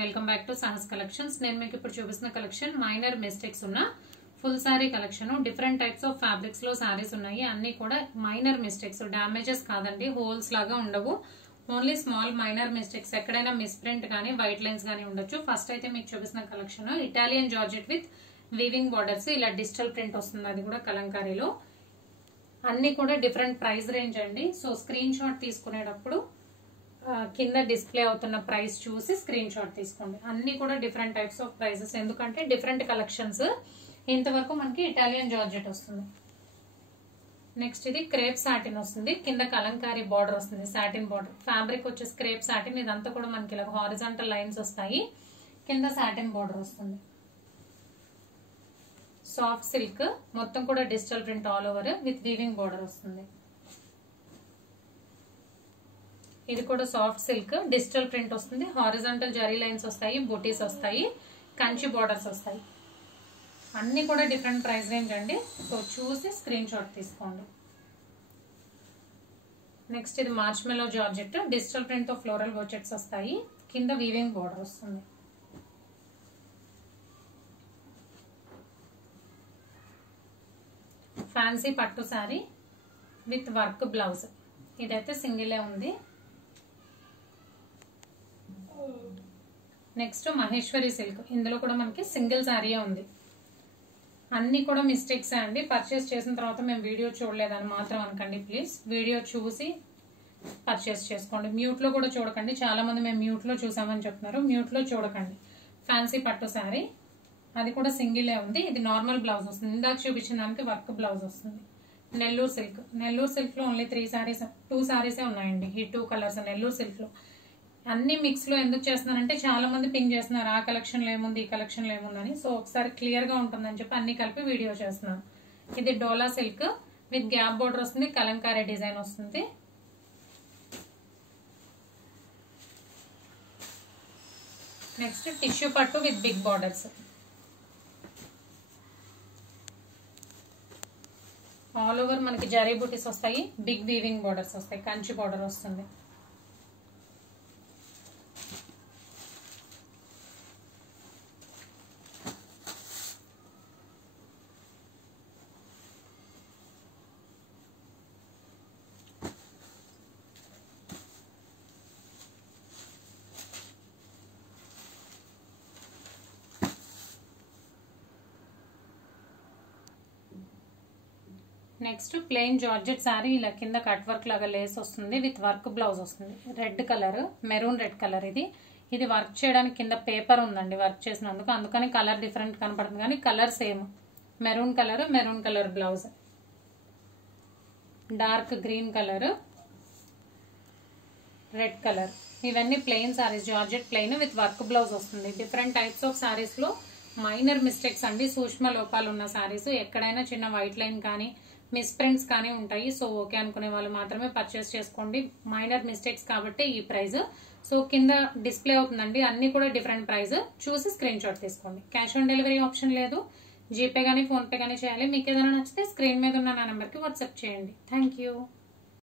Welcome back to Sahas collections. నేను మీకు ఇప్పుడు చూపిస్తున్న కలెక్షన్ మైనర్ మిస్టేక్స్ ఉన్న full sorry collection. Different types of fabrics లో సారీస్ ఉన్నాయి. అన్ని కూడా మైనర్ మిస్టేక్స్, డ్యామేజెస్ కాదండి, హోల్స్ లాగా ఉండవు. ఓన్లీ స్మాల్ మైనర్ మిస్టేక్స్, ఎక్కడైనా మిస్ ప్రింట్ కానీ వైట్ లైన్స్ కానీ ఉండొచ్చు. ఫస్ట్ అయితే మీకు చూపిస్తున్న collection Italian georgette with weaving borders, ఇలా డిజిటల్ ప్రింట్ వస్తుంది, అది కూడా కలంకారీలో. అన్ని కూడా డిఫరెంట్ ప్రైస్ రేంజ్ అండి. సో స్క్రీన్ షాట్ తీసుకునేటప్పుడు కింద డిస్ప్లే అవుతున్న ప్రైస్ చూసి స్క్రీన్ షాట్ తీసుకోండి. అన్ని కూడా డిఫరెంట్ టైప్స్ ఆఫ్ ప్రైసెస్, ఎందుకంటే డిఫరెంట్ కలెక్షన్స్. ఇంతవరకు మనకి ఇటాలియన్ జార్జెట్ వస్తుంది. నెక్స్ట్ ఇది క్రేప్ సాటిన్ వస్తుంది, కింద కలంకారీ బార్డర్ వస్తుంది, సాటిన్ బార్డర్. ఫ్యాబ్రిక్ వచ్చేసి క్రేప్ సాటిన్, ఇదంతా కూడా మనకి ఇలా హారిజాంటల్ లైన్స్ వస్తాయి, కింద సాటిన్ బార్డర్ వస్తుంది. సాఫ్ట్ సిల్క్, మొత్తం కూడా digital print all over with weaving border వస్తుంది. ఇది కూడా సాఫ్ట్ సిల్క్, డిజిటల్ ప్రింట్ వస్తుంది, హారిజాంటల్ జరీ లైన్స్ వస్తాయి, బూటీస్ వస్తాయి, కంచి బార్డర్స్ వస్తాయి. అన్ని కూడా డిఫరెంట్ ప్రైస్ రేంజ్ అండి. సో చూసి స్క్రీన్ షాట్ తీసుకోండి. నెక్స్ట్ ఇది మార్ష్మెల్లో జార్జెట్, డిజిటల్ ప్రింట్ తో ఫ్లోరల్ బోచెట్స్ వస్తాయి, కింద వీవింగ్ బార్డర్ వస్తుంది. ఫ్యాన్సీ పట్టు శారీ విత్ వర్క్ బ్లౌజ్, ఇదైతే సింగిలే ఉంది. నెక్స్ట్ మహేశ్వరి సిల్క్, ఇందులో కూడా మనకి సింగిల్ శారీయే ఉంది. అన్ని కూడా మిస్టేక్స్ అండి. పర్చేస్ చేసిన తర్వాత మేము వీడియో చూడలేదని మాత్రం అనకండి ప్లీజ్. వీడియో చూసి పర్చేస్ చేసుకోండి. మ్యూట్ లో కూడా చూడకండి, చాలా మంది మేము మ్యూట్ లో చూసామని చెప్తున్నారు. మ్యూట్ లో చూడకండి. ఫ్యాన్సీ పట్టు శారీ, అది కూడా సింగిలే ఉంది. ఇది నార్మల్ బ్లౌజ్ వస్తుంది, ఇందాక చూపించిన దానికి వర్క్ బ్లౌజ్ వస్తుంది. నెల్లూరు సిల్క్, నెల్లూరు సిల్క్ లో ఓన్లీ 2 సారీసే ఉన్నాయండి. ఈ 2 కలర్స్ నెల్లూరు సిల్క్ లో. అన్ని మిక్స్ లో ఎందుకు చేస్తున్నారంటే చాలా మంది పింక్ చేస్తున్నారు, ఆ కలెక్షన్ లో ఏముంది, ఈ కలెక్షన్ లో ఏముందని. సో ఒకసారి క్లియర్ గా ఉంటుందని చెప్పి అన్ని కలిపి వీడియో చేస్తున్నాను. ఇది డోలా సిల్క్ విత్ గ్యాప్ బోర్డర్ వస్తుంది, కలంకారీ డిజైన్ వస్తుంది. నెక్స్ట్ టిష్యూ పట్టు with big borders. All over మనకి జరీ బూటీస్ వస్తాయి, బిగ్ వీవింగ్ బార్డర్స్ వస్తాయి, కంచి బార్డర్ వస్తుంది. నెక్స్ట్ ప్లెయిన్ జార్జెట్ శారీ, ఇలా కింద కట్ వర్క్ లాగా లేస్ వస్తుంది విత్ వర్క్ బ్లౌజ్ వస్తుంది. Red colour, maroon red colour. ఇది వర్క్ చేయడానికి కింద పేపర్ ఉందండి వర్క్ చేసినందుకు, అందుకని కలర్ డిఫరెంట్ కనపడుతుంది, కానీ colour same. Maroon colour blouse, dark green colour, red colour. ఇవన్నీ plain saris, georgette plain with work blouse వస్తుంది. డిఫరెంట్ టైప్స్ ఆఫ్ శారీస్ లో మైనర్ మిస్టేక్స్ అండి, సూక్ష్మ లోపాలు ఉన్న శారీస్. ఎక్కడైనా చిన్న వైట్ లైన్ కానీ మిస్ ప్రింట్స్ కానీ ఉంటాయి. సో ఓకే అనుకునే వాళ్ళు మాత్రమే పర్చేస్ చేసుకోండి. మైనర్ మిస్టేక్స్ కాబట్టి ఈ ప్రైస్. సో కింద డిస్ప్లే అవుతుందండి, అన్ని కూడా డిఫరెంట్ ప్రైస్. చూసి స్క్రీన్ షాట్ తీసుకోండి. క్యాష్ ఆన్ డెలివరీ ఆప్షన్ లేదు, జీపే కానీ ఫోన్ పే కానీ చేయాలి. మీకు ఏదైనా నచ్చితే స్క్రీన్ మీద ఉన్న నా నెంబర్కి వాట్సాప్ చేయండి. Thank you.